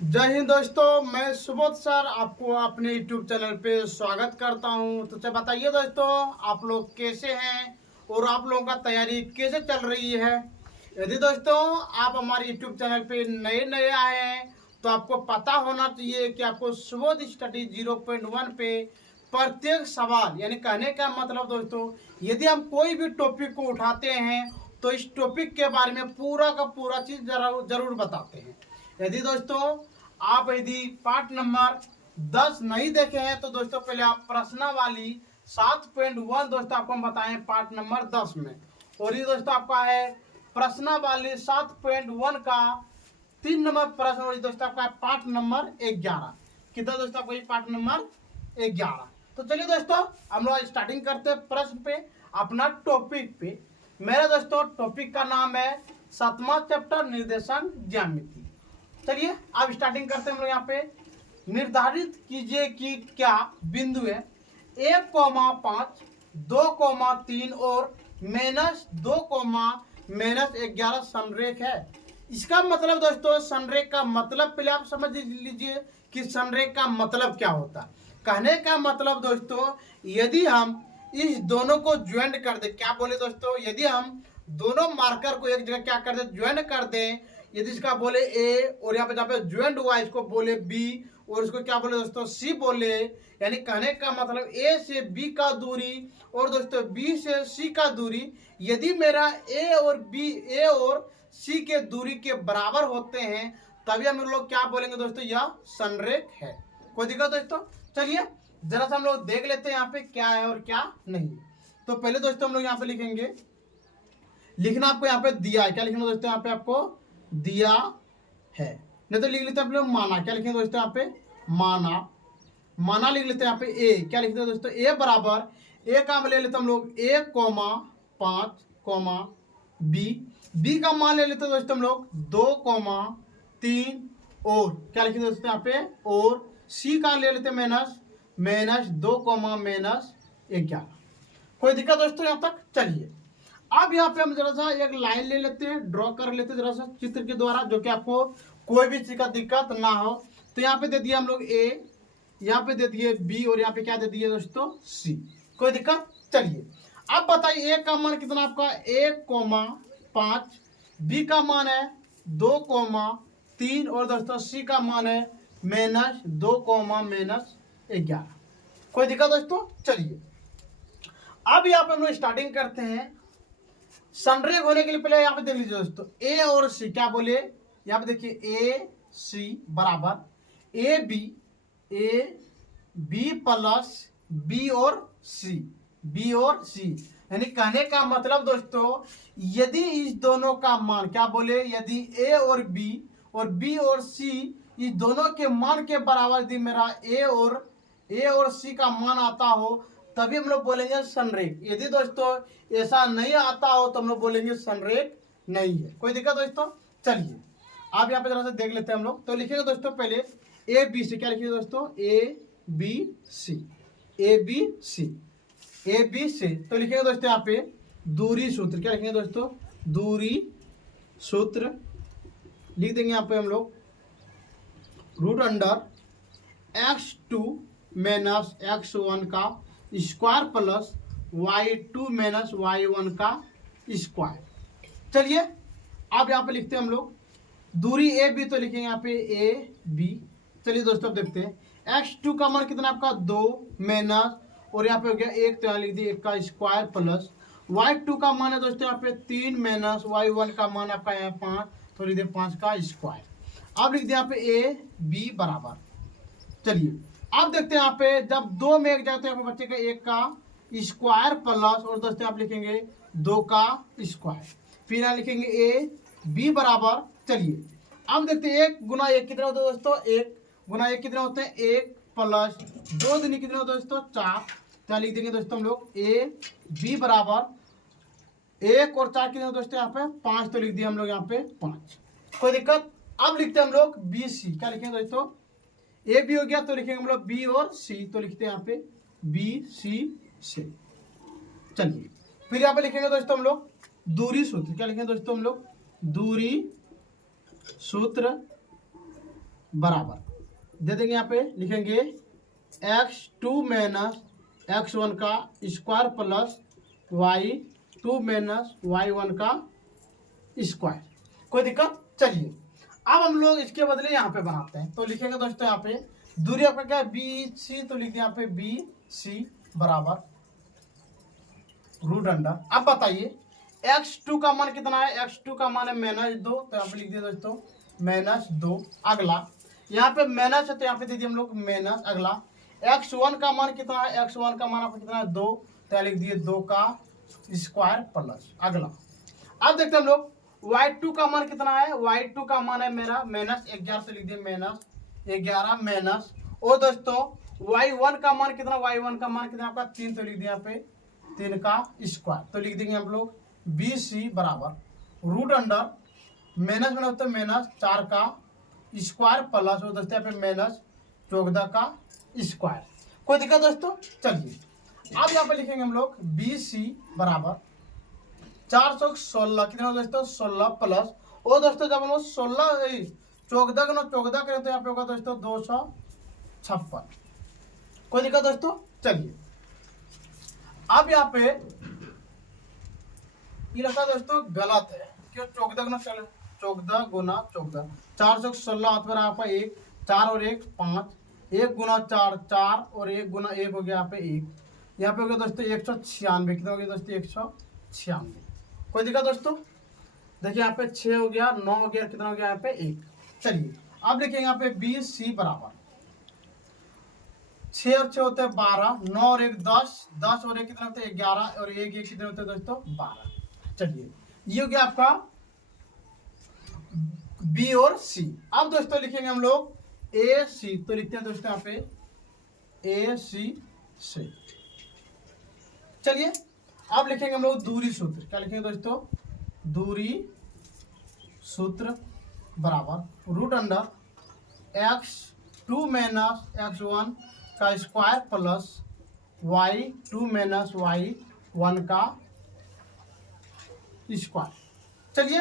जय हिंद दोस्तों, मैं सुबोध सर आपको अपने YouTube चैनल पे स्वागत करता हूं। तो चलिए बताइए दोस्तों, आप लोग कैसे हैं और आप लोगों का तैयारी कैसे चल रही है। यदि दोस्तों आप हमारे YouTube चैनल पे नए नए आए हैं तो आपको पता होना चाहिए कि आपको सुबोध स्टडी 0.1 पे प्रत्येक सवाल यानी कहने का मतलब दोस्तों, यदि हम कोई भी टॉपिक को उठाते हैं तो इस टॉपिक के बारे में पूरा का पूरा चीज़ जरूर बताते हैं। यदि दोस्तों आप यदि पार्ट नंबर 10 नहीं देखे हैं तो दोस्तों पहले आप प्रश्नावली 7.1 दोस्तों आपको हम बताएं पार्ट नंबर 10 में। और ये दोस्तों आपका है प्रश्नावली 7.1 का 3 नंबर प्रश्न। और ये दोस्तों आपका है पार्ट नंबर 11। कितना दोस्तों आपको ये पार्ट नंबर 11। तो चलिए दोस्तों हम लोग स्टार्टिंग करते हैं प्रश्न पे, अपना टॉपिक पे। मेरा दोस्तों टॉपिक का नाम है 7वां चैप्टर निर्देशांक ज्यामिति। चलिए अब स्टार्टिंग करते हैं हम लोग यहाँ पे। निर्धारित कीजिए कि क्या बिंदु है 1,5, 2,3 और -2,-11 संरेख है। इसका मतलब दोस्तों, संरेख का मतलब पहले आप समझ लीजिए कि संरेख का मतलब क्या होता है। कहने का मतलब दोस्तों, यदि हम इस दोनों को ज्वाइंट कर दे, क्या बोले दोस्तों, यदि हम दोनों मार्कर को एक जगह क्या कर दे, ज्वाइंट कर दें। यदि इसका बोले ए और यहाँ पे जहाँ पे ज्वाइंट हुआ इसको बोले बी और इसको क्या बोले दोस्तों सी बोले, यानी कहने का मतलब ए से बी का दूरी और दोस्तों बी से सी का दूरी यदि मेरा ए और सी के दूरी के बराबर होते हैं तभी हम लोग क्या बोलेंगे दोस्तों, यह संरेख है। कोई दिक्कत दोस्तों। चलिए जरा सा हम लोग देख लेते हैं यहाँ पे क्या है और क्या नहीं। तो पहले दोस्तों हम लोग यहाँ पे लिखेंगे, लिखना आपको यहाँ पे दिया है, क्या लिखना दोस्तों यहाँ पे आपको दिया है। नहीं तो लिख लेते हैं आप लोग माना, क्या लिखेंगे दोस्तों यहाँ पे माना। माना लिख लेते हैं यहाँ पे ए, क्या लिखते हैं दोस्तों ए बराबर ए का ले लेते हैं हम लोग 1,5, बी का मान ले लेते हैं दोस्तों हम लोग 2,3 और क्या लिखेंगे दोस्तों यहाँ पे और सी का ले लेते हैं -2,-11। कोई दिक्कत दोस्तों यहाँ तक। चलिए अब यहाँ पे हम जरा सा एक लाइन ले लेते हैं, ड्रॉ कर लेते हैं जरा सा चित्र के द्वारा, जो कि आपको कोई भी चीज का दिक्कत ना हो। तो यहाँ पे दे दिया हम लोग ए, यहाँ पे दे दिए बी और यहाँ पे क्या दे दिए दोस्तों सी। कोई दिक्कत। चलिए अब बताइए ए का मान कितना आपका 1,5, बी का मान है 2,3 और दोस्तों सी का मान है -2,-11। कोई दिक्कत दोस्तों। चलिए अब यहाँ पे हम लोग स्टार्टिंग करते हैं। संरेख होने के लिए पहले यहाँ पे देख लीजिए दोस्तों ए और सी, क्या बोले यहाँ पे देखिए ए सी बराबर ए बी प्लस बी और सी, यानी कहने का मतलब दोस्तों, यदि इस दोनों का मान क्या बोले, यदि ए और बी और सी इस दोनों के मान के बराबर यदि मेरा ए और सी का मान आता हो तभी हम लोग बोलेंगे संरेख। यदि दोस्तों ऐसा नहीं आता हो तो हम लोग बोलेंगे संरेख नहीं है। कोई दिक्कत दोस्तों। चलिए आप यहाँ पे जरा से देख लेते हैं हम लोग। तो लिखेंगे दोस्तों पहले ए बी सी, क्या लिखिए दोस्तों ए बी सी, तो लिखेंगे दोस्तों यहाँ पे दूरी सूत्र, क्या लिखेंगे दोस्तों दूरी सूत्र लिख देंगे यहाँ पे हम लोग √अंडर x2 माइनस x1 का square plus y2 minus y1 का स्क्वायर। चलिए अब यहाँ पे लिखते हैं हम लोग दूरी ए बी, तो लिखेंगे यहाँ पे ए बी। चलिए दोस्तों अब देखते हैं x2 का मान कितना आपका 2 माइनस और यहाँ पे हो गया 1, तो यहाँ लिख दिए 1 का स्क्वायर प्लस y2 का मान है दोस्तों यहाँ पे 3 माइनस y1 का मान आपका यहाँ 5, तो लिख दिए 5 का स्क्वायर। अब लिख दिया यहाँ पे ए बी बराबर। चलिए अब देखते हैं यहाँ पे जब 2 में एक जाए तो यहाँ पे बच्चे का 1 का स्क्वायर प्लस और दोस्तों आप लिखेंगे 2 का स्क्वायर, फिर यहाँ लिखेंगे ए बी बराबर। चलिए अब देखते हैं 1 गुना 1 कितना होता है दोस्तों, 1 गुना 1 कितना होते हैं 1 प्लस 2 दिन कितना होता है दोस्तों 4, तो लिख देंगे दोस्तों हम लोग ए बी बराबर 1 और 4 कितने दोस्तों यहाँ पे 5, तो लिख दिया हम लोग यहाँ पे 5। कोई दिक्कत। अब लिखते हैं हम लोग बी सी, क्या लिखेंगे दोस्तों ए बी हो गया तो लिखेंगे हम लोग बी और सी, तो लिखते हैं यहाँ पे बी सी से। चलिए फिर यहाँ पे लिखेंगे दोस्तों हम लोग दूरी सूत्र, क्या लिखेंगे दोस्तों हम लोग दूरी सूत्र बराबर दे देंगे, यहाँ पे लिखेंगे x2 माइनस x1 का square plus y2 minus y1 का स्क्वायर। कोई दिक्कत? चलिए अब हम लोग इसके बदले यहाँ पे बनाते हैं। तो लिखेंगे दोस्तों यहाँ पे दूरी आपका क्या है बी सी, तो लिख दिया यहाँ पे बी सी बराबर रूट अंडर। अब बताइए x2 का मान कितना है, x2 का मान है -2, तो यहाँ पे लिख दिया दोस्तों -2। अगला यहाँ पे माइनस है तो यहाँ पे दे दिए हम लोग माइनस। अगला x1 का मान कितना है, x1 का मान आपका कितना है 2, तो लिख दिए 2 का स्क्वायर प्लस। अगला अब देखते हैं हम लोग y2 का मान कितना है, y2 का मान है मेरा -11, तो लिख दिए -11 माइनस। और दोस्तों y1 का मान कितना, y1 का मान कितना आपका 3, तो लिख दिया यहाँ पे 3 का स्क्वायर। तो लिख देंगे हम लोग बी सी बराबर रूट अंडर माइनस में होता है -4 का स्क्वायर प्लस वो दोस्तों यहाँ पे -14 का स्क्वायर। कोई दिक्कत दोस्तों? चलिए अब यहाँ पे लिखेंगे हम लोग बी सी बराबर 416 कितना दोस्तों 16 प्लस। और दोस्तों जब हम लोग 14 करें तो यहाँ पे होगा दोस्तों 256। कोई दिक्कत दोस्तों? चलिए अब यहाँ पे ये रखा दोस्तों गलत है, क्यों? 14 गुना 14 416 हाथ में आपका 1 4 और 1 5, 1 गुना 4 4 और 1 गुना 1 हो गया यहाँ पे 1, यहाँ पे हो गया दोस्तों 196। कितना हो गया दोस्तों 196। कोई दिक्कत दोस्तों? देखिए यहाँ पे 6 हो गया, 9 हो गया, कितना हो गया यहाँ पे 1। चलिए अब लिखेंगे यहाँ पे बी सी बराबर 6 और 6 होते हैं 12, 9 और 1 10, 10 और 1 कितना होते हैं 11 और 1 1 कितने होते हैं दोस्तों 12। चलिए ये हो गया आपका बी और सी। अब दोस्तों लिखेंगे हम लोग ए सी, तो लिखते हैं दोस्तों यहाँ पे ए सी से। चलिए अब लिखेंगे हम लोग दूरी सूत्र। क्या लिखेंगे दोस्तों? दूरी सूत्र बराबर root under x2 minus x1 का square plus y2 minus y1 का स्क्वायर। चलिए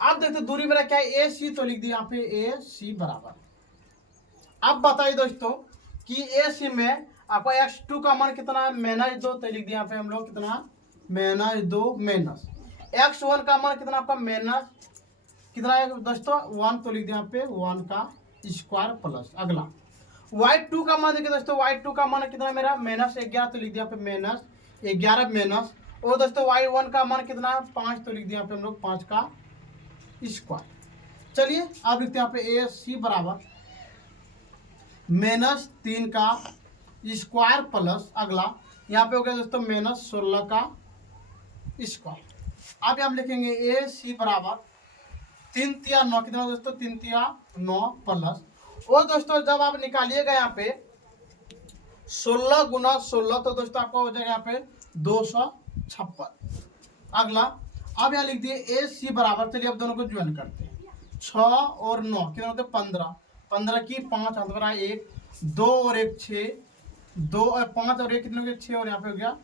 अब देखते दूरी मेरा क्या है ए सी, तो लिख दिया यहाँ पे ए सी बराबर। अब बताइए दोस्तों कि ए सी में आपका x2 का मान कितना है -2, तो लिख दिया यहाँ पे हम लोग कितना -2 माइनस x1 का मान कितना आपका माइनस कितना है दोस्तों 1, तो लिख दिया यहाँ पे 1 का स्क्वायर प्लस। अगला y2 का मान देखिए दोस्तों y2 का मान कितना है मेरा -11, तो लिख दिया यहाँ पे -11 माइनस। और दोस्तों y1 का मान कितना है 5, तो लिख दिया यहाँ पे हम लोग 5 का स्क्वायर। चलिए अब लिखते हैं यहाँ पे ए सी बराबर -3 का स्क्वायर प्लस। अगला यहाँ पे हो गया दोस्तों -16 का स्क्वायर। अब हम लिखेंगे ए सी बराबर 3 तिया 9, कितना दोस्तों 3 तिया 9 प्लस। और दोस्तों जब आप निकालिएगा यहाँ पे 16 गुना 16, तो दोस्तों आपका हो जाएगा यहाँ पे 256। अगला अब यहाँ लिख दिए ए सी बराबर, चलिए अब दोनों को ज्वाइन करते हैं 6 और 9 कितना होते हैं 15, 15 की 5 हाथ बना 1, 2 और 1 6, 2 और 5 और 1 कितने हो गए 6, और यहाँ पे हो गया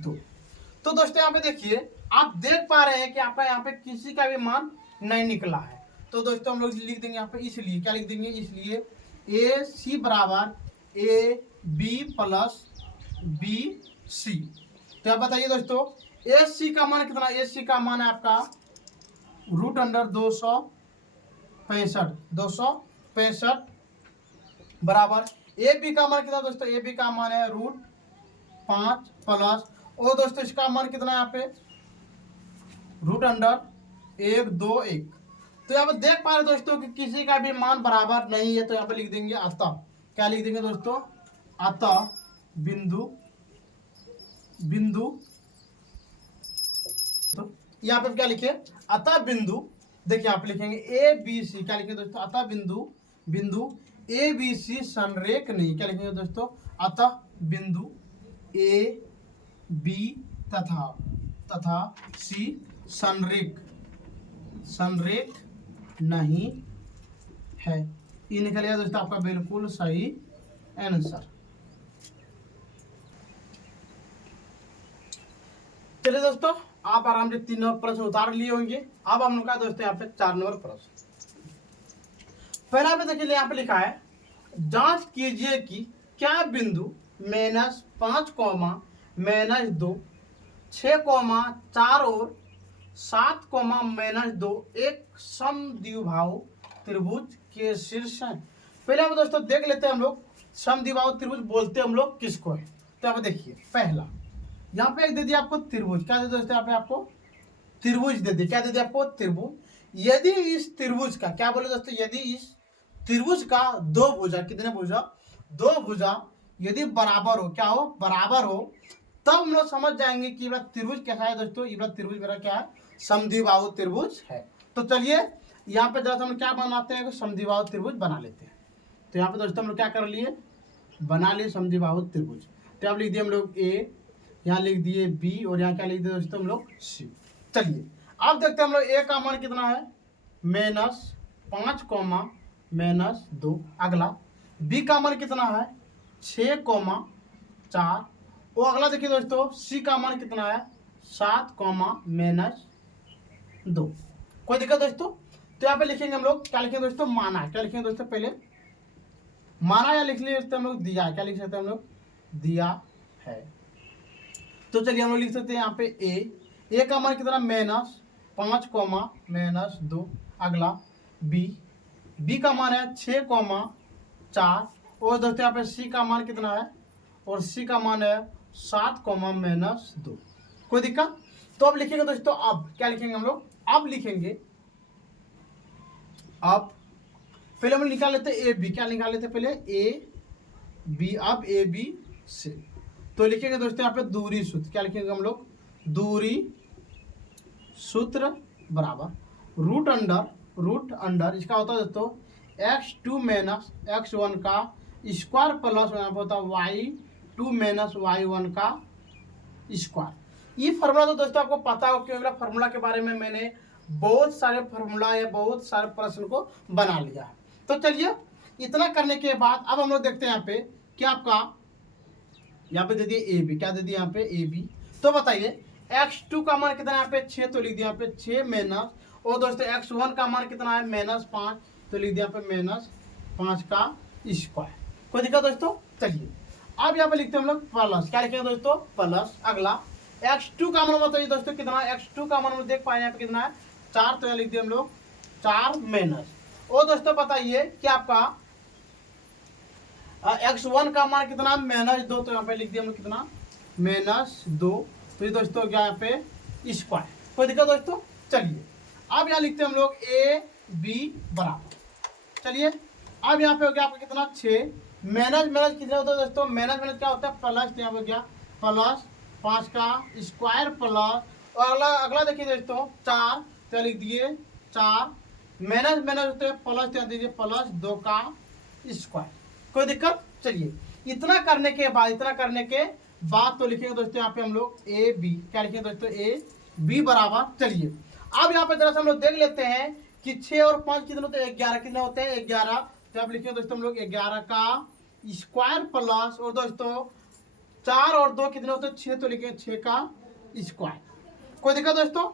2। तो दोस्तों यहाँ पे देखिए आप देख पा रहे हैं कि आपका यहाँ पे किसी का भी मान नहीं निकला है। तो दोस्तों हम लोग लिख देंगे यहाँ पे इसलिए, क्या लिख देंगे इसलिए ए सी बराबर A B plus B C. तो आप बताइए दोस्तों ए सी का मान कितना, ए सी का मान है आपका रूट अंडर 265 बराबर ए बी का मान कितना दोस्तों, ए बी का मान है रूट 5 प्लस। और दोस्तों इसका मान कितना है यहाँ पे रूट अंडर 1 2 1। तो यहाँ पे देख पा रहे दोस्तों कि किसी का भी मान बराबर नहीं है, तो यहाँ पे लिख देंगे अतः, क्या लिख देंगे दोस्तों अतः बिंदु तो यहाँ पे क्या लिखे अतः बिंदु, देखिए आप लिखेंगे ए बी सी, क्या लिखेंगे दोस्तों अतः बिंदु ए बी सी संरेख नहीं, क्या लिखेंगे दोस्तों अतः बिंदु ए बी तथा सी संरेख नहीं है। ये निकल गया दोस्तों आपका बिल्कुल सही आंसर। चलिए दोस्तों आप आराम से 3 नंबर प्रश्न उतार लिए होंगे। अब हम लोग का दोस्तों यहाँ पे 4 नंबर प्रश्न। पहला पे देखिए यहाँ पे लिखा है जांच कीजिए कि क्या बिंदु -5, -2, 6, 4 और 7, -2 एक समद्विबाहु त्रिभुज के शीर्ष है। पहले हम दोस्तों देख लेते हैं हम लोग समद्विबाहु त्रिभुज बोलते हम लोग किसको है। तो यहाँ पे देखिए पहला यहाँ पे एक दे दिया आपको त्रिभुज, क्या दे दोस्तों यहाँ पे आपको त्रिभुज दे दिया, क्या दे दिया आपको त्रिभुज। यदि इस त्रिभुज का क्या बोले दोस्तों, यदि इस त्रिभुज का दो भुजा, कितने भुजा, दो भुजा यदि बराबर हो, क्या हो, बराबर हो, तब हम लोग समझ जाएंगे कि ये त्रिभुज कैसा है दोस्तों, ये त्रिभुज मेरा क्या है, समद्विबाहु त्रिभुज है। तो चलिए यहाँ पे जरा हम क्या बनाते हैं, समद्विबाहु त्रिभुज बना लेते हैं। तो यहाँ पे दोस्तों हम लोग क्या कर लिए, बना लिए समद्विबाहु त्रिभुज। तो यहाँ लिख दिए हम लोग ए, यहाँ लिख दिए बी और यहाँ क्या लिख दिए दोस्तों हम लोग सी। चलिए अब देखते हैं हम लोग ए का मान कितना है, -5, -2। अगला बी का मान कितना है 6, 4। और अगला देखिए दोस्तों सी का मान कितना है 7, -2। कोई दिक्कत दोस्तों। तो यहाँ पे लिखेंगे हम लोग, क्या लिखेंगे दोस्तों, माना। क्या लिखेंगे दोस्तों, पहले माना या लिख लेते हम लोग दिया, क्या लिख सकते हैं हम लोग, दिया है। तो चलिए हम लोग लिख सकते हैं यहाँ पे ए का मान कितना -5, -2। अगला बी का मान है 6, 4। और दोस्तों यहाँ पे सी का मान कितना है, और सी का मान है 7, -2। कोई दिक्कत। तो अब लिखेंगे दोस्तों, अब क्या लिखेंगे हम लोग, अब लिखेंगे, अब पहले हम निकाल लेते हैं ए बी। क्या निकाल लेते हैं पहले, ए बी। अब ए बी से तो लिखेंगे दोस्तों यहाँ पे दूरी सूत्र। क्या लिखेंगे हम लोग, दूरी सूत्र बराबर रूट अंडर इसका होता है दोस्तों x2 - x1 का स्क्वायर प्लस यहाँ पे होता है y2 - y1 का स्क्वायर। ये फार्मूला तो दोस्तों आपको पता हो, क्योंकि फार्मूला के बारे में मैंने बहुत सारे फार्मूला या बहुत सारे प्रश्न को बना लिया है। तो चलिए इतना करने के बाद अब हम लोग देखते हैं यहाँ पे कि आपका यहाँ पे दे दिए ए बी। क्या दे दिया यहाँ पे ए बी। तो बताइए x2 का मान कितना है यहाँ पे 6, तो लिख दिया यहाँ पे 6 माइनस, और दोस्तों x1 का मान कितना है -5, तो लिख दिया यहाँ पे -5 का स्क्वायर। कोई दिक्कत दोस्तों। चलिए अब यहाँ पे लिखते हैं हम लोग प्लस। क्या लिखेंगे दोस्तों, प्लस। अगला x2 का मान बताइए दोस्तों कितना है, x2 का मान देख पाए यहाँ पे कितना है 4, तो यहाँ लिख दिए हम लोग 4 माइनस। और दोस्तों बताइए कि आपका x1 का मान कितना -2, तो यहाँ पे लिख दिया हम लोग कितना -2, तो ये दोस्तों क्या यहाँ पे स्क्वायर। कोई दिक्कत दोस्तों। चलिए अब यहाँ लिखते हैं हम लोग ए बी बराबर। चलिए अब यहाँ पे हो गया आपका कितना 6 माइनस कितना होता है दोस्तों, माइनस क्या होता है प्लस, तो यहाँ पे गया प्लस 5 का स्क्वायर प्लस, और अगला देखिए दोस्तों 4, तो लिख दिए 4 माइनस होते हैं प्लस, तो दीजिए +2 का स्क्वायर। कोई दिक्कत। चलिए इतना करने के बाद तो लिखेंगे दोस्तों यहाँ पे हम लोग ए बी। क्या लिखेंगे दोस्तों, ए बी बराबर। चलिए अब यहाँ पे जरा से हम लोग देख लेते हैं कि 6 और 5 कितने होते हैं, 11 कितने होते हैं 11। तो आप लिखेंगे दोस्तों हम लोग 11 का स्क्वायर प्लस, और दोस्तों 4 और 2 कितने होते हैं 6, तो लिखेंगे 6 का स्क्वायर। कोई दिक्कत दोस्तों।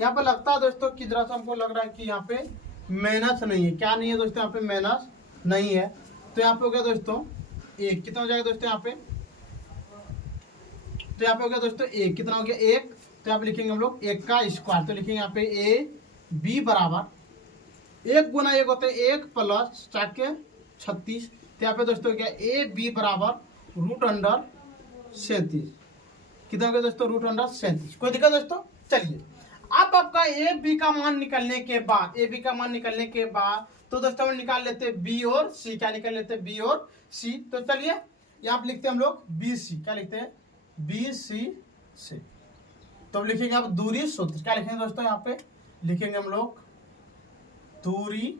यहाँ पे लगता है दोस्तों कि जरा सा हमको लग रहा है कि यहाँ पे माइनस नहीं है। क्या नहीं है दोस्तों, यहाँ पे माइनस नहीं है। तो यहाँ पे हो गया दोस्तों एक, कितना हो जाएगा दोस्तों यहाँ पे, तो यहाँ पे हो गया दोस्तों एक, कितना हो गया 1, तो यहाँ पे लिखेंगे हम लोग 1 का स्क्वायर। तो लिखेंगे यहाँ पे ए बी बराबर 1 गुना 1 होते हैं 1 प्लस 4 के 36, तो यहाँ पे दोस्तों हो गया ए बी बराबर √37। कितना हो गया दोस्तों √37। कोई दिक्कत दोस्तों। चलिए अब आपका ए बी का मान निकलने के बाद तो दोस्तों हम निकाल लेते हैं बी और सी। क्या निकाल लेते हैं, बी और सी। तो चलिए यहाँ पे लिखते हैं हम लोग बी सी। क्या लिखते हैं, बी सी से। तो लिखेंगे आप दूरी सूत्र। क्या लिखेंगे दोस्तों, यहाँ पे लिखेंगे हम लोग दूरी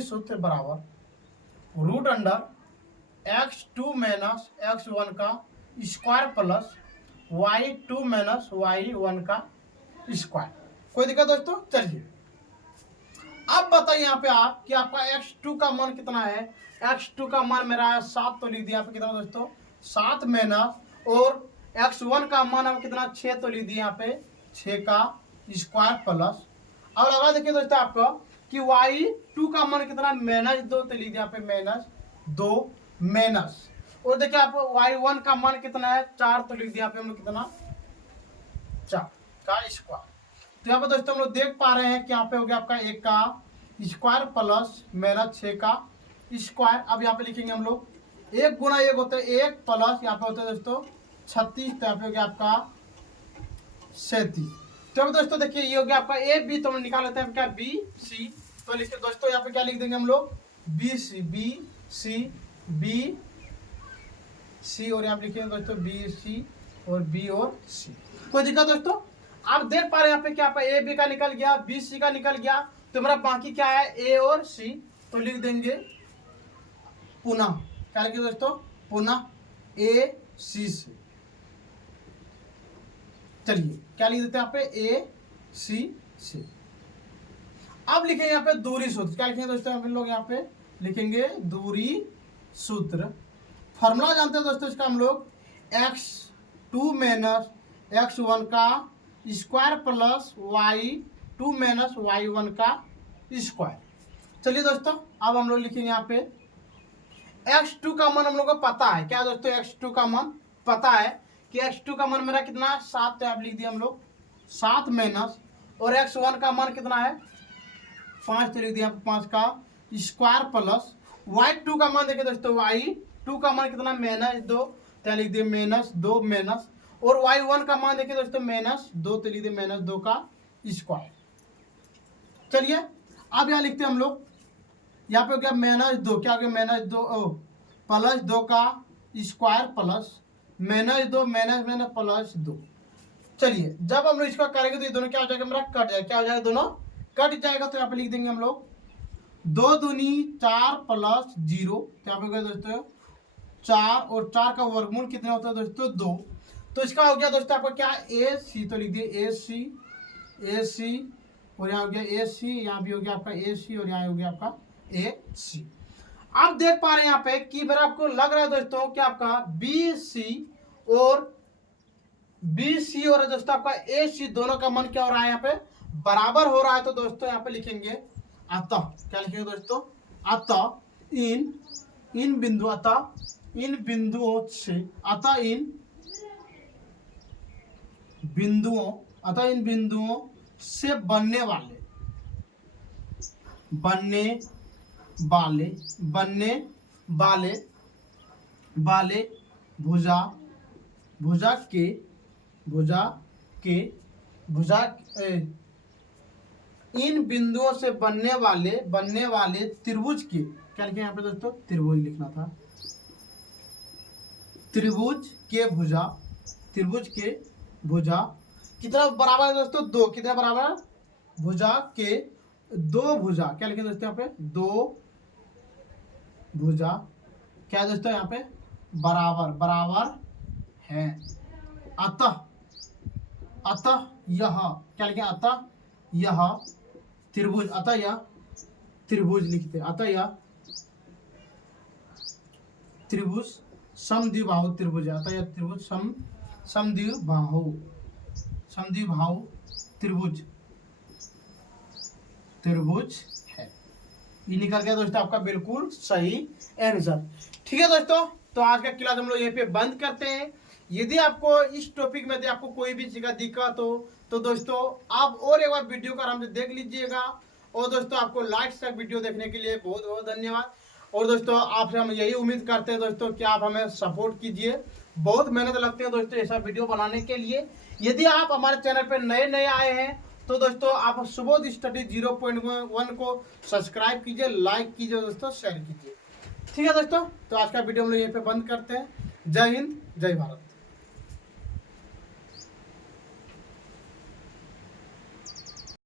सूत्र बराबर √x2 - x1 का स्क्वायर प्लस y2 - y1 का स्क्वायर। कोई दिक्कत दोस्तों। चलिए अब बताइए यहाँ पे आप कि आपका x2 का मान कितना है। x2 का मान मेरा है 7, तो लिख दिया यहाँ पे कितना दोस्तों 7 माइनस, और x1 का मान है कितना 6, तो लिख दिया यहाँ पे 6 का स्क्वायर प्लस, और अगर देखिए दोस्तों आपको कि y2 का मान कितना -2, तो लिख दिया यहाँ पे -2 माइनस, और देखिए आप y1 का मान कितना है 4, तो लिख दिया यहाँ पे हम लोग कितना 4 का स्क्वायर। तो यहाँ पे दोस्तों हम लोग देख पा रहे हैं कि यहाँ पे हो गया आपका 1 का स्क्वायर प्लस -6 का स्क्वायर। अब यहाँ पे लिखेंगे हम लोग 1 गुना 1 होता है 1 प्लस यहाँ पे होता है दोस्तों 36, तो यहाँ पे हो गया आपका 37। तो अब दोस्तों देखिए ये हो गया आपका ए बी, तो हम निकाल लेते हैं क्या बी सी, तो लिखिए दोस्तों यहाँ पे क्या लिख देंगे हम लोग बी सी और यहाँ पे लिखेंगे दोस्तों बी सी और बी और सी। कोई दिक्कत दोस्तों? आप देख पा रहे हैं यहाँ पे क्या आपका ए बी का निकल गया, बी सी का निकल गया, तो मेरा बाकी क्या है ए और सी, तो लिख देंगे पुनः, क्या लिखेंगे दोस्तों पुनः ए सी से। चलिए क्या लिख देते हैं यहाँ पे ए सी से। अब लिखेंगे यहाँ पे दूरी सूत्र, क्या लिखेंगे दोस्तों हम लोग यहाँ पे लिखेंगे दूरी सूत्र। फॉर्मूला जानते हैं दोस्तों इसका हम लोग x2 माइनस x1 का square plus y2 minus y1 का स्क्वायर। चलिए दोस्तों अब हम लोग लिखेंगे यहाँ पे x2 का मान हम लोग को पता है, क्या दोस्तों x2 का मान पता है कि x2 का मान मेरा कितना है 7, तो आप लिख दिया हम लोग 7 माइनस, और x1 का मान कितना है 5, तो लिख दिया 5 का स्क्वायर प्लस y2 का मान देखिए दोस्तों y2 का मान कितना -2, तो लिख दिए -2 माइनस, और y1 का मान देखिए दोस्तों -2, तो लिख दिए -2 का स्क्वायर। चलिए अब यहाँ लिखते हैं हम लोग, यहाँ पे हो गया -2, क्या हो गया -2 प्लस 2 का स्क्वायर प्लस -2 माइनस प्लस 2। चलिए जब हम लोग इसका करेंगे तो ये दोनों क्या हो जाएगा मेरा कट जाएगा, क्या हो जाएगा दोनों कट जाएगा, तो यहाँ पे लिख देंगे हम लोग 2 दूनी 4 प्लस 0, क्या हो गया दोस्तों 4, और 4 का वर्गमूल कितना होता है दोस्तों 2, तो इसका हो गया दोस्तों आपका क्या ए सी, तो लिख दिए ए सी और यहाँ हो गया ए सी, यहाँ भी हो गया आपका ए सी और यहाँ हो गया आपका ए सी। आप देख पा रहे हैं यहाँ पे कि मेरा आपको लग रहा है दोस्तों कि आपका बी सी और दोस्तों आपका ए सी दोनों का मन क्या हो रहा है यहाँ पे बराबर हो रहा है, तो दोस्तों यहाँ पे लिखेंगे अतः, क्या लिखेंगे दोस्तों अतः इन बिंदुओं से, अतः इन बिंदुओं से बनने वाले इन बिंदुओं से बनने वाले त्रिभुज के, क्या लिखें यहाँ पे दोस्तों त्रिभुज लिखना था, त्रिभुज के भुजा कितना बराबर है दोस्तों 2, कितना बराबर भुजा के 2 भुजा, क्या लिखें दोस्तों यहाँ पे 2 भुजा, क्या है दोस्तों यहाँ पे बराबर है। अतः यह, क्या लिखें अतः यह त्रिभुज लिखते, अतः यह त्रिभुज समद्विबाहु त्रिभुज है, अतः यह त्रिभुज समद्विबाहु त्रिभुज है। ये निकल गया दोस्तों आपका बिल्कुल सही आंसर। ठीक है दोस्तों, तो आज का क्लास हम लोग यहीं पे बंद करते हैं। यदि आपको इस टॉपिक में आपको कोई भी चीज का दिक्कत हो तो दोस्तों आप और एक बार वीडियो को आराम से देख लीजिएगा। और दोस्तों आपको लाइक तक वीडियो देखने के लिए बहुत बहुत धन्यवाद। और दोस्तों आपसे हम यही उम्मीद करते हैं दोस्तों कि आप हमें सपोर्ट कीजिए, बहुत मेहनत लगती है दोस्तों ऐसा वीडियो बनाने के लिए। यदि आप हमारे चैनल पर नए आए हैं तो दोस्तों आप सुबोध स्टडी 0.1 को सब्सक्राइब कीजिए, लाइक कीजिए दोस्तों, शेयर कीजिए। ठीक है दोस्तों, तो आज का वीडियो हम लोग यहीं पे बंद करते हैं। जय हिंद, जय भारत।